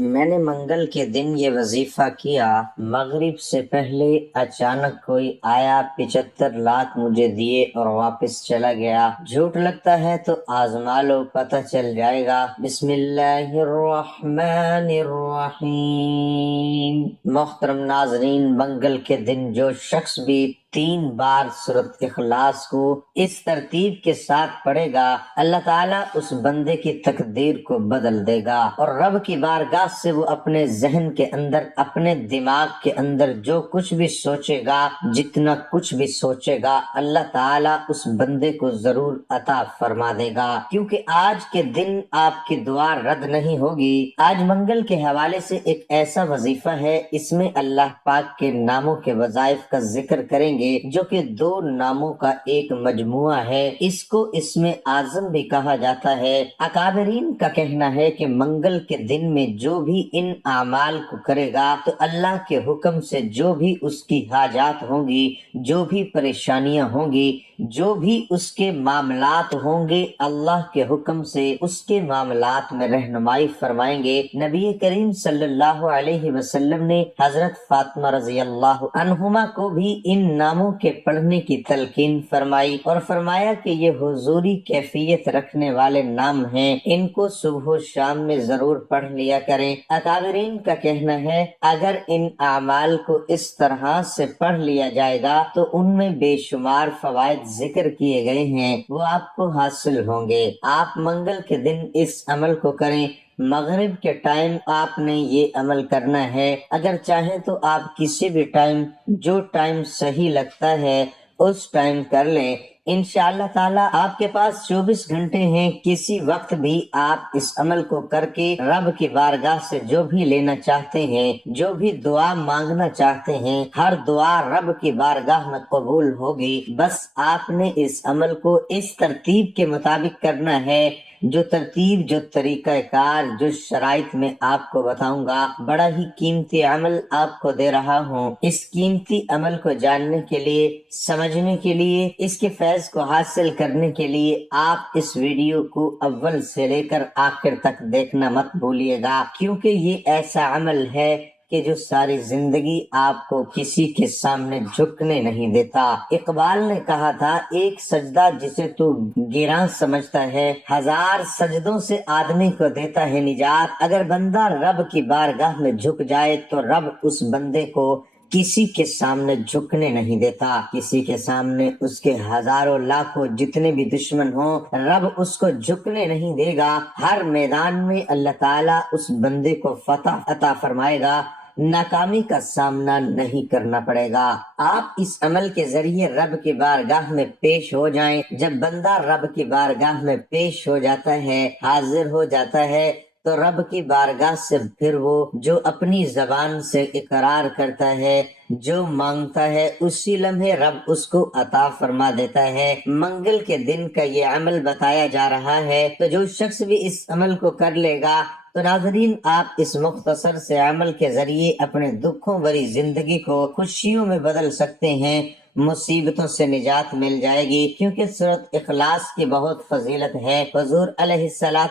میں نے منگل کے دن یہ وظیفہ کیا، مغرب سے پہلے اچانک کوئی آیا، 75 لاکھ مجھے دیے اور واپس چلا گیا۔ جھوٹ لگتا ہے تو آزما لو، پتہ چل جائے گا۔ بسم اللہ الرحمن الرحیم۔ محترم ناظرین، منگل کے دن جو شخص بھی 3 بار سورۃ اخلاص کو اس ترتیب کے ساتھ پڑھے گا، اللہ تعالیٰ اس بندے کی تقدیر کو بدل دے گا اور رب کی بارگاہ سے وہ اپنے ذہن کے اندر، اپنے دماغ کے اندر جو کچھ بھی سوچے گا، جتنا کچھ بھی سوچے گا، اللہ تعالیٰ اس بندے کو ضرور عطا فرما دے گا، کیونکہ آج کے دن آپ کی دعا رد نہیں ہوگی۔ آج منگل کے حوالے سے ایک ایسا وظیفہ ہے، اس میں اللہ پاک کے ناموں کے وظائف کا ذکر کریں گے، جو کہ 2 ناموں کا ایک مجموعہ ہے۔ اس کو اسم اعظم بھی کہا جاتا ہے۔ اکابرین کا کہنا ہے کہ منگل کے دن میں جو بھی ان اعمال کو کرے گا تو اللہ کے حکم سے جو بھی اس کی حاجات ہوں گی، جو بھی پریشانیاں ہوں گی، جو بھی اس کے معاملات ہوں گے، اللہ کے حکم سے اس کے معاملات میں رہنمائی فرمائیں گے۔ نبی کریم صلی اللہ علیہ وسلم نے حضرت فاطمہ رضی اللہ عنہما کو بھی ان ناموں کے پڑھنے کی تلقین فرمائی اور فرمایا کہ یہ حضوری کیفیت رکھنے والے نام ہیں، ان کو صبح و شام میں ضرور پڑھ لیا کریں۔ اکابرین کا کہنا ہے اگر ان اعمال کو اس طرح سے پڑھ لیا جائے گا تو ان میں بے شمار فوائد ذکر کیے گئے ہیں، وہ آپ کو حاصل ہوں گے۔ آپ منگل کے دن اس عمل کو کریں۔ مغرب کے ٹائم آپ نے یہ عمل کرنا ہے، اگر چاہیں تو آپ کسی بھی ٹائم، جو ٹائم صحیح لگتا ہے اس ٹائم کر لیں۔ انشاءاللہ تعالیٰ آپ کے پاس 24 گھنٹے ہیں، کسی وقت بھی آپ اس عمل کو کر کے رب کی بارگاہ سے جو بھی لینا چاہتے ہیں، جو بھی دعا مانگنا چاہتے ہیں، ہر دعا رب کی بارگاہ میں قبول ہوگی۔ بس آپ نے اس عمل کو اس ترتیب کے مطابق کرنا ہے، جو ترتیب، جو طریقہ کار، جو شرائط میں آپ کو بتاؤں گا۔ بڑا ہی قیمتی عمل آپ کو دے رہا ہوں۔ اس قیمتی عمل کو جاننے کے لیے، سمجھنے کے لیے، اس کے فیض کو حاصل کرنے کے لیے آپ اس ویڈیو کو اول سے لے کر آخر تک دیکھنا مت بھولیے گا، کیونکہ یہ ایسا عمل ہے کہ جو ساری زندگی آپ کو کسی کے سامنے جھکنے نہیں دیتا۔ اقبال نے کہا تھا، ایک سجدہ جسے تو گراں سمجھتا ہے، 1000 سجدوں سے آدمی کو دیتا ہے نجات۔ اگر بندہ رب کی بارگاہ میں جھک جائے تو رب اس بندے کو کسی کے سامنے جھکنے نہیں دیتا، کسی کے سامنے اس کے ہزاروں لاکھوں جتنے بھی دشمن ہوں، رب اس کو جھکنے نہیں دے گا۔ ہر میدان میں اللہ تعالیٰ اس بندے کو فتح عطا فرمائے گا، ناکامی کا سامنا نہیں کرنا پڑے گا۔ آپ اس عمل کے ذریعے رب کی بارگاہ میں پیش ہو جائیں۔ جب بندہ رب کی بارگاہ میں پیش ہو جاتا ہے، حاضر ہو جاتا ہے، تو رب کی بارگاہ سے پھر وہ جو اپنی زبان سے اقرار کرتا ہے، جو مانگتا ہے، اسی لمحے رب اس کو عطا فرما دیتا ہے۔ منگل کے دن کا یہ عمل بتایا جا رہا ہے، تو جو شخص بھی اس عمل کو کر لے گا تو ناظرین، آپ اس مختصر سے عمل کے ذریعے اپنے دکھوں بھری زندگی کو خوشیوں میں بدل سکتے ہیں، مصیبتوں سے نجات مل جائے گی، کیونکہ سورۃ اخلاص کی بہت فضیلت ہے۔ حضور علیہ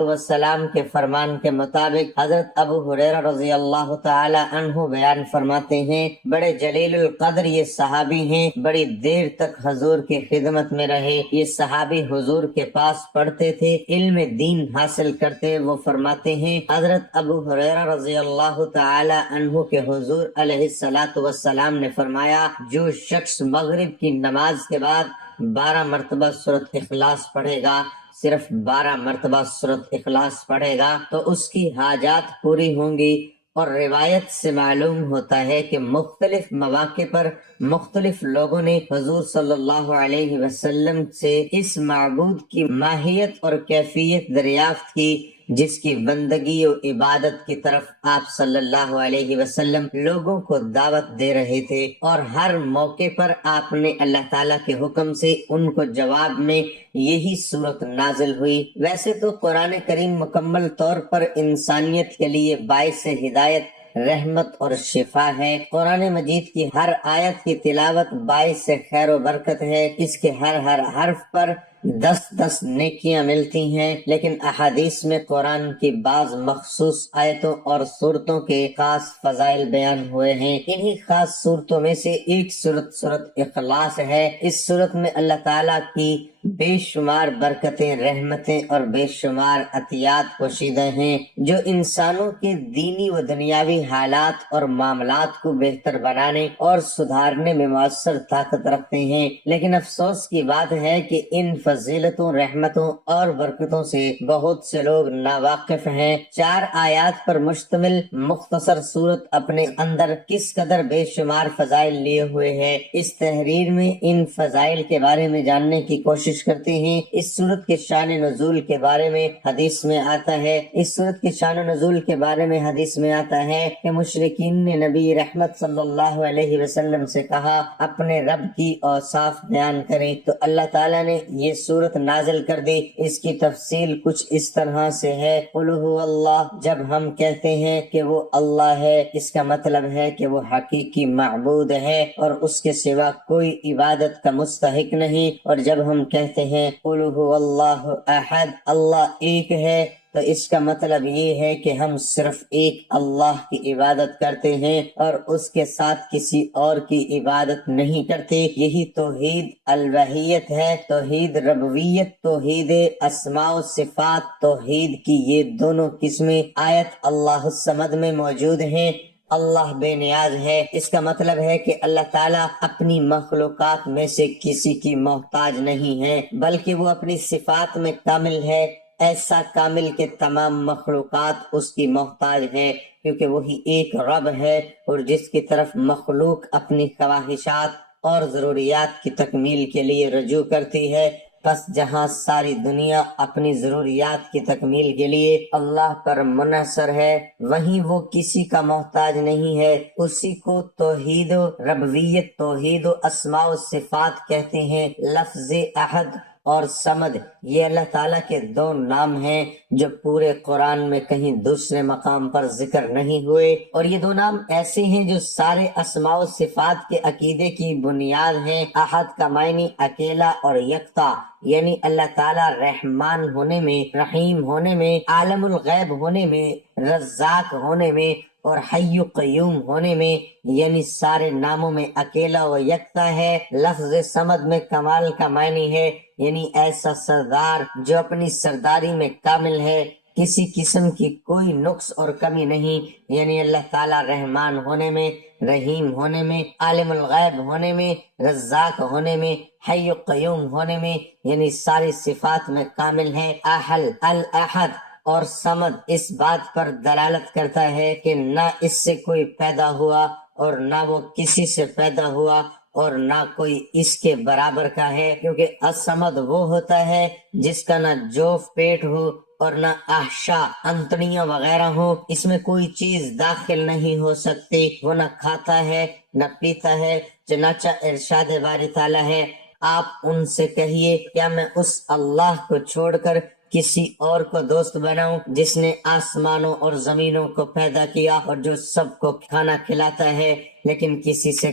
السلام کے فرمان کے مطابق حضرت ابو ہریرہ رضی اللہ تعالی عنہ بیان فرماتے ہیں، بڑے جلیل القدر یہ صحابی ہیں، بڑی دیر تک حضور کی خدمت میں رہے۔ یہ صحابی حضور کے پاس پڑھتے تھے، علم دین حاصل کرتے۔ وہ فرماتے ہیں، حضرت ابو ہریرہ رضی اللہ تعالی عنہ کے حضور علیہ السلام نے فرمایا، جو شخص مغرب کی نماز کے بعد 12 مرتبہ سورۃ اخلاص پڑھے گا، صرف 12 مرتبہ سورۃ اخلاص پڑھے گا تو اس کی حاجات پوری ہوں گی۔ اور روایت سے معلوم ہوتا ہے کہ مختلف مواقع پر مختلف لوگوں نے حضور صلی اللہ علیہ وسلم سے اس معبود کی ماہیت اور کیفیت دریافت کی، جس کی بندگی و عبادت کی طرف آپ صلی اللہ علیہ وسلم لوگوں کو دعوت دے رہے تھے، اور ہر موقع پر آپ نے اللہ تعالیٰ کے حکم سے ان کو جواب میں یہی صورت نازل ہوئی۔ ویسے تو قرآن کریم مکمل طور پر انسانیت کے لیے باعث ہدایت، رحمت اور شفا ہے۔ قرآن مجید کی ہر آیت کی تلاوت باعث خیر و برکت ہے، اس کے ہر حرف پر 10 نیکیاں ملتی ہیں، لیکن احادیث میں قرآن کی بعض مخصوص آیتوں اور صورتوں کے خاص فضائل بیان ہوئے ہیں۔ انہی خاص صورتوں میں سے ایک سورت اخلاص ہے۔ اس صورت میں اللہ تعالیٰ کی بے شمار برکتیں، رحمتیں اور بے شمار عطیات پوشیدہ ہیں جو انسانوں کے دینی و دنیاوی حالات اور معاملات کو بہتر بنانے اور سدھارنے میں مؤثر طاقت رکھتے ہیں۔ لیکن افسوس کی بات ہے کہ ان فضیلتوں، رحمتوں اور برکتوں سے بہت سے لوگ ناواقف ہیں۔ 4 آیات پر مشتمل مختصر صورت اپنے اندر کس قدر بے شمار فضائل لیے ہوئے ہے، اس تحریر میں ان فضائل کے بارے میں جاننے کی کوشش کرتے ہیں۔ اس صورت کے شان نزول کے بارے میں حدیث میں آتا ہے کہ مشرکین نے نبی رحمت صلی اللہ علیہ وسلم سے کہا اپنے رب کی اوصاف بیان کریں، تو اللہ تعالیٰ نے یہ صورت نازل کر دی۔ اس کی تفصیل کچھ اس طرح سے ہے: قل هو اللہ، جب ہم کہتے ہیں کہ وہ اللہ ہے، اس کا مطلب ہے کہ وہ حقیقی معبود ہے اور اس کے سوا کوئی عبادت کا مستحق نہیں۔ اور جب ہم کہتے ہیں قل هو اللہ احد، اللہ ایک ہے، تو اس کا مطلب یہ ہے کہ ہم صرف ایک اللہ کی عبادت کرتے ہیں اور اس کے ساتھ کسی اور کی عبادت نہیں کرتے۔ یہی توحید الوہیت ہے۔ توحید ربویت، توحید اسماء و صفات، توحید کی یہ دونوں قسمیں آیت اللہ الصمد میں موجود ہیں۔ اللہ بے نیاز ہے، اس کا مطلب ہے کہ اللہ تعالیٰ اپنی مخلوقات میں سے کسی کی محتاج نہیں ہے، بلکہ وہ اپنی صفات میں کامل ہے، ایسا کامل کہ تمام مخلوقات اس کی محتاج ہے، کیونکہ وہی ایک رب ہے اور جس کی طرف مخلوق اپنی خواہشات اور ضروریات کی تکمیل کے لیے رجوع کرتی ہے۔ بس جہاں ساری دنیا اپنی ضروریات کی تکمیل کے لیے اللہ پر منحصر ہے، وہیں وہ کسی کا محتاج نہیں ہے۔ اسی کو توحید و ربویت، توحید و اسماء و صفات کہتے ہیں۔ لفظ احد اور صمد یہ اللہ تعالیٰ کے 2 نام ہیں جو پورے قرآن میں کہیں دوسرے مقام پر ذکر نہیں ہوئے، اور یہ 2 نام ایسے ہیں جو سارے اسماء و صفات کے عقیدے کی بنیاد ہیں۔ احد کا معنی اکیلا اور یکتا، یعنی اللہ تعالیٰ رحمان ہونے میں، رحیم ہونے میں، عالم الغیب ہونے میں، رزاق ہونے میں اور حی قیوم ہونے میں، یعنی سارے ناموں میں اکیلا و یکتا ہے۔ لفظ صمد میں کمال کا معنی ہے، یعنی ایسا سردار جو اپنی سرداری میں کامل ہے، کسی قسم کی کوئی نقص اور کمی نہیں، یعنی اللہ تعالیٰ رحمان ہونے میں، رحیم ہونے میں، عالم الغیب ہونے میں، رزاق ہونے میں، حی قیوم ہونے میں، یعنی ساری صفات میں کامل ہے۔ احل، الاحد اور صمد اس بات پر دلالت کرتا ہے کہ نہ اس سے کوئی پیدا ہوا اور نہ وہ کسی سے پیدا ہوا اور نہ کوئی اس کے برابر کا ہے، کیونکہ الصمد وہ ہوتا ہے جس کا نہ جوف پیٹ ہو اور نہ احشاء انتڑیاں وغیرہ ہو، اس میں کوئی چیز داخل نہیں ہو سکتی، وہ نہ کھاتا ہے نہ پیتا ہے۔ چنانچہ ارشاد باری تعالیٰ ہے، آپ ان سے کہیے کیا میں اس اللہ کو چھوڑ کر کسی اور کو دوست بناؤں جس نے آسمانوں اور زمینوں کو پیدا کیا اور جو سب کو کھانا کھلاتا ہے لیکن کسی سے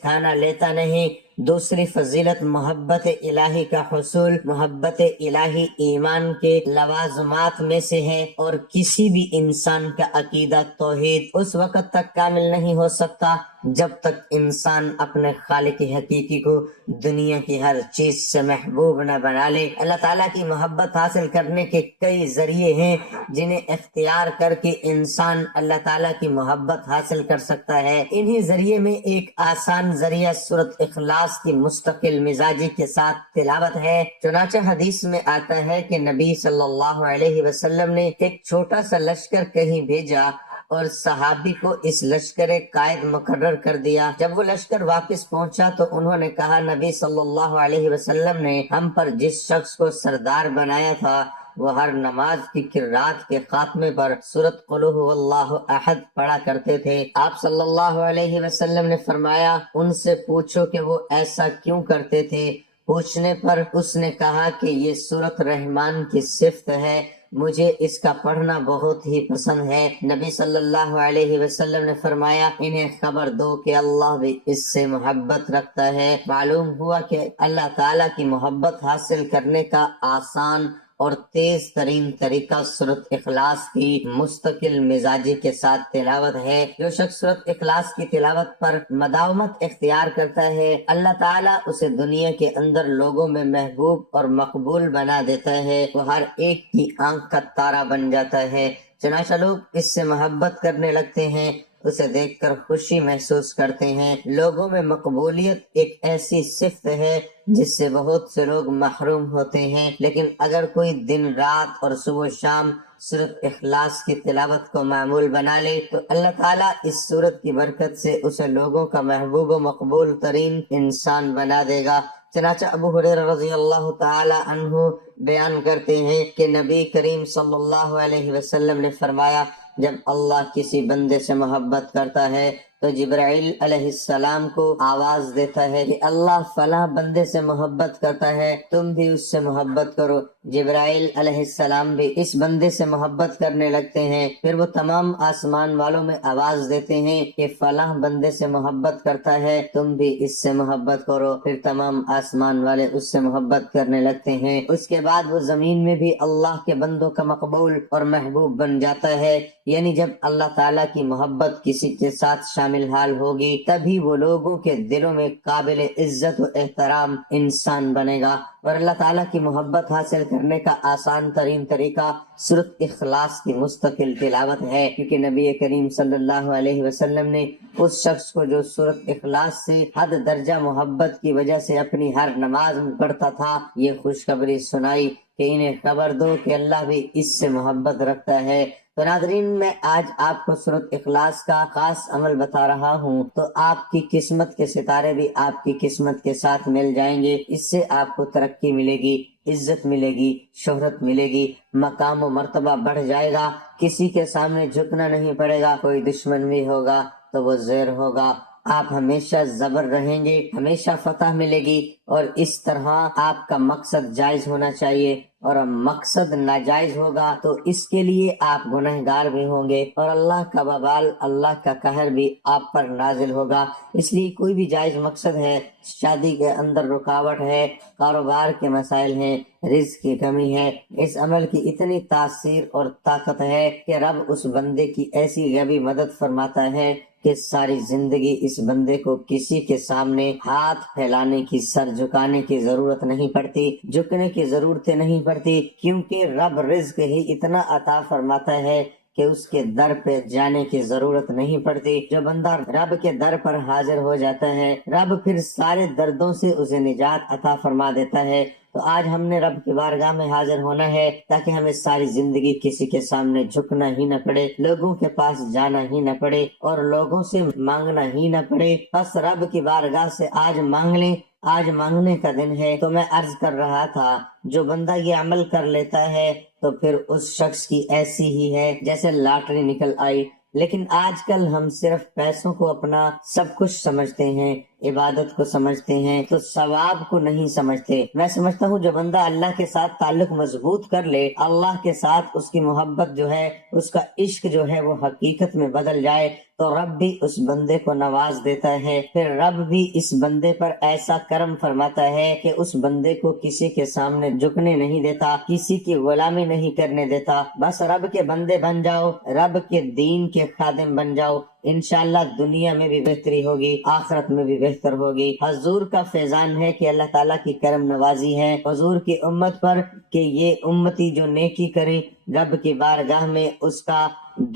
کھانا لیتا نہیں۔ دوسری فضیلت محبت الہی کا حصول۔ محبت الہی ایمان کے لوازمات میں سے ہے، اور کسی بھی انسان کا عقیدہ توحید اس وقت تک کامل نہیں ہو سکتا جب تک انسان اپنے خالق حقیقی کو دنیا کی ہر چیز سے محبوب نہ بنا لے۔ اللہ تعالیٰ کی محبت حاصل کرنے کے کئی ذریعے ہیں جنہیں اختیار کر کے انسان اللہ تعالیٰ کی محبت حاصل کر سکتا ہے۔ انہی ذریعے میں ایک آسان ذریعہ سورۃ اخلاص کی مستقل مزاجی کے ساتھ تلاوت ہے۔ چنانچہ حدیث میں آتا ہے کہ نبی صلی اللہ علیہ وسلم نے ایک چھوٹا سا لشکر کہیں بھیجا اور صحابی کو اس لشکر قائد مقرر کر دیا۔ جب وہ لشکر واپس پہنچا تو انہوں نے کہا، نبی صلی اللہ علیہ وسلم نے ہم پر جس شخص کو سردار بنایا تھا وہ ہر نماز کی قرات کے خاتمے پر سورۃ قل هو اللہ احد پڑھا کرتے تھے۔ آپ صلی اللہ علیہ وسلم نے فرمایا، ان سے پوچھو کہ وہ ایسا کیوں کرتے تھے۔ پوچھنے پر اس نے کہا کہ یہ سورۃ رحمان کی صفت ہے، مجھے اس کا پڑھنا بہت ہی پسند ہے۔ نبی صلی اللہ علیہ وسلم نے فرمایا انہیں خبر دو کہ اللہ بھی اس سے محبت رکھتا ہے۔ معلوم ہوا کہ اللہ تعالیٰ کی محبت حاصل کرنے کا آسان اور تیز ترین طریقہ سورۃ اخلاص کی مستقل مزاجی کے ساتھ تلاوت ہے۔ جو شخص سورۃ اخلاص کی تلاوت پر مداومت اختیار کرتا ہے، اللہ تعالیٰ اسے دنیا کے اندر لوگوں میں محبوب اور مقبول بنا دیتا ہے۔ وہ ہر ایک کی آنکھ کا تارا بن جاتا ہے، چنانچہ لوگ اس سے محبت کرنے لگتے ہیں، اسے دیکھ کر خوشی محسوس کرتے ہیں۔ لوگوں میں مقبولیت ایک ایسی صفت ہے جس سے بہت سے لوگ محروم ہوتے ہیں، لیکن اگر کوئی دن رات اور صبح و شام سورۃ اخلاص کی تلاوت کو معمول بنا لے تو اللہ تعالیٰ اس سورت کی برکت سے اسے لوگوں کا محبوب و مقبول ترین انسان بنا دے گا۔ چنانچہ ابو ہریرہ رضی اللہ تعالی عنہ بیان کرتے ہیں کہ نبی کریم صلی اللہ علیہ وسلم نے فرمایا جب اللہ کسی بندے سے محبت کرتا ہے تو جبرائیل علیہ السلام کو آواز دیتا ہے کہ اللہ فلاں بندے سے محبت کرتا ہے، تم بھی اس سے محبت کرو۔ جبرائیل علیہ السلام بھی اس بندے سے محبت کرنے لگتے ہیں، پھر وہ تمام آسمان والوں میں آواز دیتے ہیں کہ فلاں بندے سے محبت کرتا ہے، تم بھی اس سے محبت کرو، پھر تمام آسمان والے اس سے محبت کرنے لگتے ہیں۔ اس کے بعد وہ زمین میں بھی اللہ کے بندوں کا مقبول اور محبوب بن جاتا ہے، یعنی جب اللہ تعالیٰ کی محبت کسی کے ساتھ شامل حال ہوگی تبھی وہ لوگوں کے دلوں میں قابل عزت و احترام انسان بنے گا۔ اور اللہ تعالیٰ کی محبت حاصل کرنے کا آسان ترین طریقہ سورۃ اخلاص کی مستقل تلاوت ہے، کیونکہ نبی کریم صلی اللہ علیہ وسلم نے اس شخص کو جو سورۃ اخلاص سے حد درجہ محبت کی وجہ سے اپنی ہر نماز میں پڑھتا تھا یہ خوشخبری سنائی کہ انہیں خبر دو کہ اللہ بھی اس سے محبت رکھتا ہے۔ تو ناظرین، میں آج آپ کو سورۃ اخلاص کا خاص عمل بتا رہا ہوں تو آپ کی قسمت کے ستارے بھی آپ کی قسمت کے ساتھ مل جائیں گے۔ اس سے آپ کو ترقی ملے گی، عزت ملے گی، شہرت ملے گی، مقام و مرتبہ بڑھ جائے گا، کسی کے سامنے جھکنا نہیں پڑے گا، کوئی دشمن بھی ہوگا تو وہ زیر ہوگا، آپ ہمیشہ زبر رہیں گے، ہمیشہ فتح ملے گی۔ اور اس طرح آپ کا مقصد جائز ہونا چاہیے، اور مقصد ناجائز ہوگا تو اس کے لیے آپ گنہگار بھی ہوں گے، اور اللہ کا وبال، اللہ کا قہر بھی آپ پر نازل ہوگا۔ اس لیے کوئی بھی جائز مقصد ہے، شادی کے اندر رکاوٹ ہے، کاروبار کے مسائل ہیں، رزق کی کمی ہے، اس عمل کی اتنی تاثیر اور طاقت ہے کہ رب اس بندے کی ایسی غیبی مدد فرماتا ہے کہ ساری زندگی اس بندے کو کسی کے سامنے ہاتھ پھیلانے کی، سر جھکانے کی ضرورت نہیں پڑتی، جھکنے کی ضرورتیں نہیں پڑتی، کیونکہ رب رزق ہی اتنا عطا فرماتا ہے کہ اس کے در پہ جانے کی ضرورت نہیں پڑتی۔ جو بندہ رب کے در پر حاضر ہو جاتا ہے، رب پھر سارے دردوں سے اسے نجات عطا فرما دیتا ہے۔ تو آج ہم نے رب کی بارگاہ میں حاضر ہونا ہے تاکہ ہمیں ساری زندگی کسی کے سامنے جھکنا ہی نہ پڑے، لوگوں کے پاس جانا ہی نہ پڑے، اور لوگوں سے مانگنا ہی نہ پڑے۔ بس رب کی بارگاہ سے آج مانگ لیں، آج مانگنے کا دن ہے۔ تو میں عرض کر رہا تھا جو بندہ یہ عمل کر لیتا ہے تو پھر اس شخص کی ایسی ہی ہے جیسے لاٹری نکل آئی۔ لیکن آج کل ہم صرف پیسوں کو اپنا سب کچھ سمجھتے ہیں، عبادت کو سمجھتے ہیں، تو ثواب کو نہیں سمجھتے۔ میں سمجھتا ہوں جو بندہ اللہ کے ساتھ تعلق مضبوط کر لے، اللہ کے ساتھ اس کی محبت جو ہے، اس کا عشق جو ہے وہ حقیقت میں بدل جائے تو رب بھی اس بندے کو نواز دیتا ہے، پھر رب بھی اس بندے پر ایسا کرم فرماتا ہے کہ اس بندے کو کسی کے سامنے جھکنے نہیں دیتا، کسی کی غلامی نہیں کرنے دیتا۔ بس رب کے بندے بن جاؤ، رب کے دین کے خادم بن جاؤ، انشاءاللہ دنیا میں بھی بہتری ہوگی، آخرت میں بھی بہتر ہوگی۔ حضور کا فیضان ہے کہ اللہ تعالیٰ کی کرم نوازی ہے حضور کی امت پر کہ یہ امتی جو نیکی کرے رب کی بارگاہ میں اس کا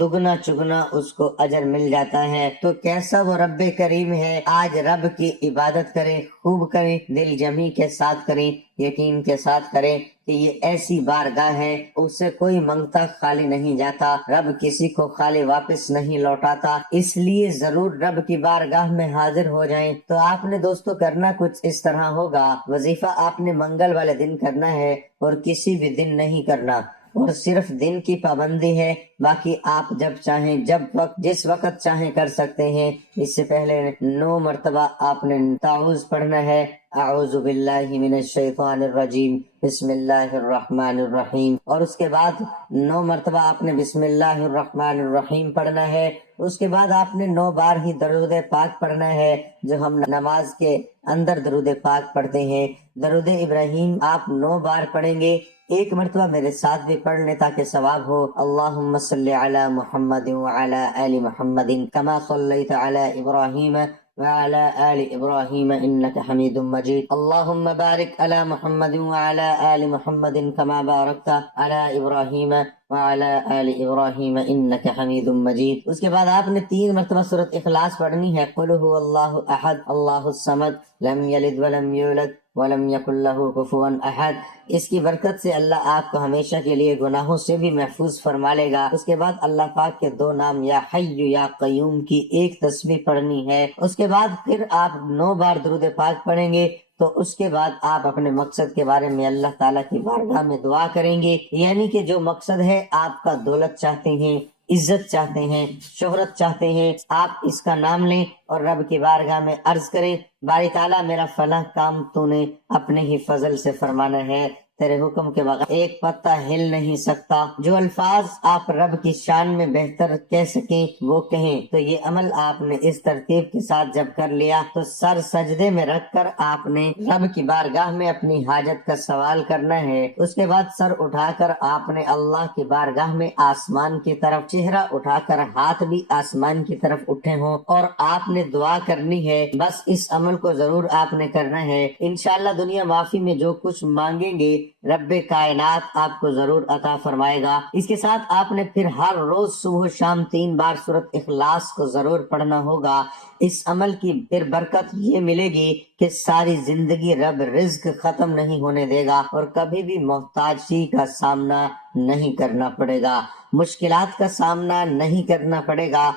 دگنا چگنا اس کو اجر مل جاتا ہے۔ تو کیسا وہ رب کریم ہے، آج رب کی عبادت کریں، خوب کریں، دل جمی کے ساتھ کریں، یقین کے ساتھ کریں کہ یہ ایسی بارگاہ ہے اس سے کوئی منگتا خالی نہیں جاتا، رب کسی کو خالی واپس نہیں لوٹاتا۔ اس لیے ضرور رب کی بارگاہ میں حاضر ہو جائیں۔ تو آپ نے دوستو کرنا کچھ اس طرح ہوگا، وظیفہ آپ نے منگل والے دن کرنا ہے اور کسی بھی دن نہیں کرنا، اور صرف دن کی پابندی ہے، باقی آپ جب چاہیں، جب وقت، جس وقت چاہیں کر سکتے ہیں۔ اس سے پہلے 9 مرتبہ آپ نے تعوذ پڑھنا ہے، اعوذ باللہ من الشیطان الرجیم بسم اللہ الرحمن الرحیم، اور اس کے بعد 9 مرتبہ آپ نے بسم اللہ الرحمن الرحیم پڑھنا ہے۔ اس کے بعد آپ نے 9 بار ہی درود پاک پڑھنا ہے، جو ہم نماز کے اندر درود پاک پڑھتے ہیں۔ درود ابراہیم آپ 9 بار پڑھیں گے۔ ایک مرتبہ میرے ساتھ بھی پڑھ لیں تاکہ ثواب ہو۔ اللہم صلی علی محمد وعلی آل محمد کما صلیت علی ابراہیم وعلى آل إبراهيم إنك حميد مجيد اللهم بارك على محمد وعلى آل محمد كما باركت على إبراهيم وعلى آل إبراهيم إنك حميد مجيد۔ اس کے بعد آپ نے 3 مرتبہ سورۃ اخلاص پڑھنی ہے۔ قل هو اللہ احد اللہ الصمد لم یلد ولم یولد ولم یکن له کفوا احد۔ اس کی برکت سے اللہ آپ کو ہمیشہ کے لیے گناہوں سے بھی محفوظ فرما لے گا۔ اس کے بعد اللہ پاک کے 2 نام یا حی یا قیوم کی 1 تسبیح پڑھنی ہے۔ اس کے بعد پھر آپ 9 بار درود پاک پڑھیں گے، تو اس کے بعد آپ اپنے مقصد کے بارے میں اللہ تعالیٰ کی بارگاہ میں دعا کریں گے، یعنی کہ جو مقصد ہے، آپ کا دولت چاہتے ہیں، عزت چاہتے ہیں، شہرت چاہتے ہیں، آپ اس کا نام لیں اور رب کی بارگاہ میں عرض کریں، باری تعالیٰ میرا فلاں کام تو نے اپنے ہی فضل سے فرمانا ہے، تیرے حکم کے بغیر ایک پتہ ہل نہیں سکتا۔ جو الفاظ آپ رب کی شان میں بہتر کہہ سکیں وہ کہیں۔ تو یہ عمل آپ نے اس ترتیب کے ساتھ جب کر لیا تو سر سجدے میں رکھ کر آپ نے رب کی بارگاہ میں اپنی حاجت کا سوال کرنا ہے۔ اس کے بعد سر اٹھا کر آپ نے اللہ کی بارگاہ میں آسمان کی طرف چہرہ اٹھا کر ہاتھ بھی آسمان کی طرف اٹھے ہوں اور آپ نے دعا کرنی ہے۔ بس اس عمل کو ضرور آپ نے کرنا ہے۔ انشاءاللہ دنیا معافی میں جو کچھ مانگیں گے رب کائنات آپ کو ضرور عطا فرمائے گا۔ اس کے ساتھ آپ نے پھر ہر روز صبح و شام 3 بار سورۃ اخلاص کو ضرور پڑھنا ہوگا۔ اس عمل کی پھر برکت یہ ملے گی کہ ساری زندگی رب رزق ختم نہیں ہونے دے گا اور کبھی بھی محتاجی کا سامنا نہیں کرنا پڑے گا، مشکلات کا سامنا نہیں کرنا پڑے گا۔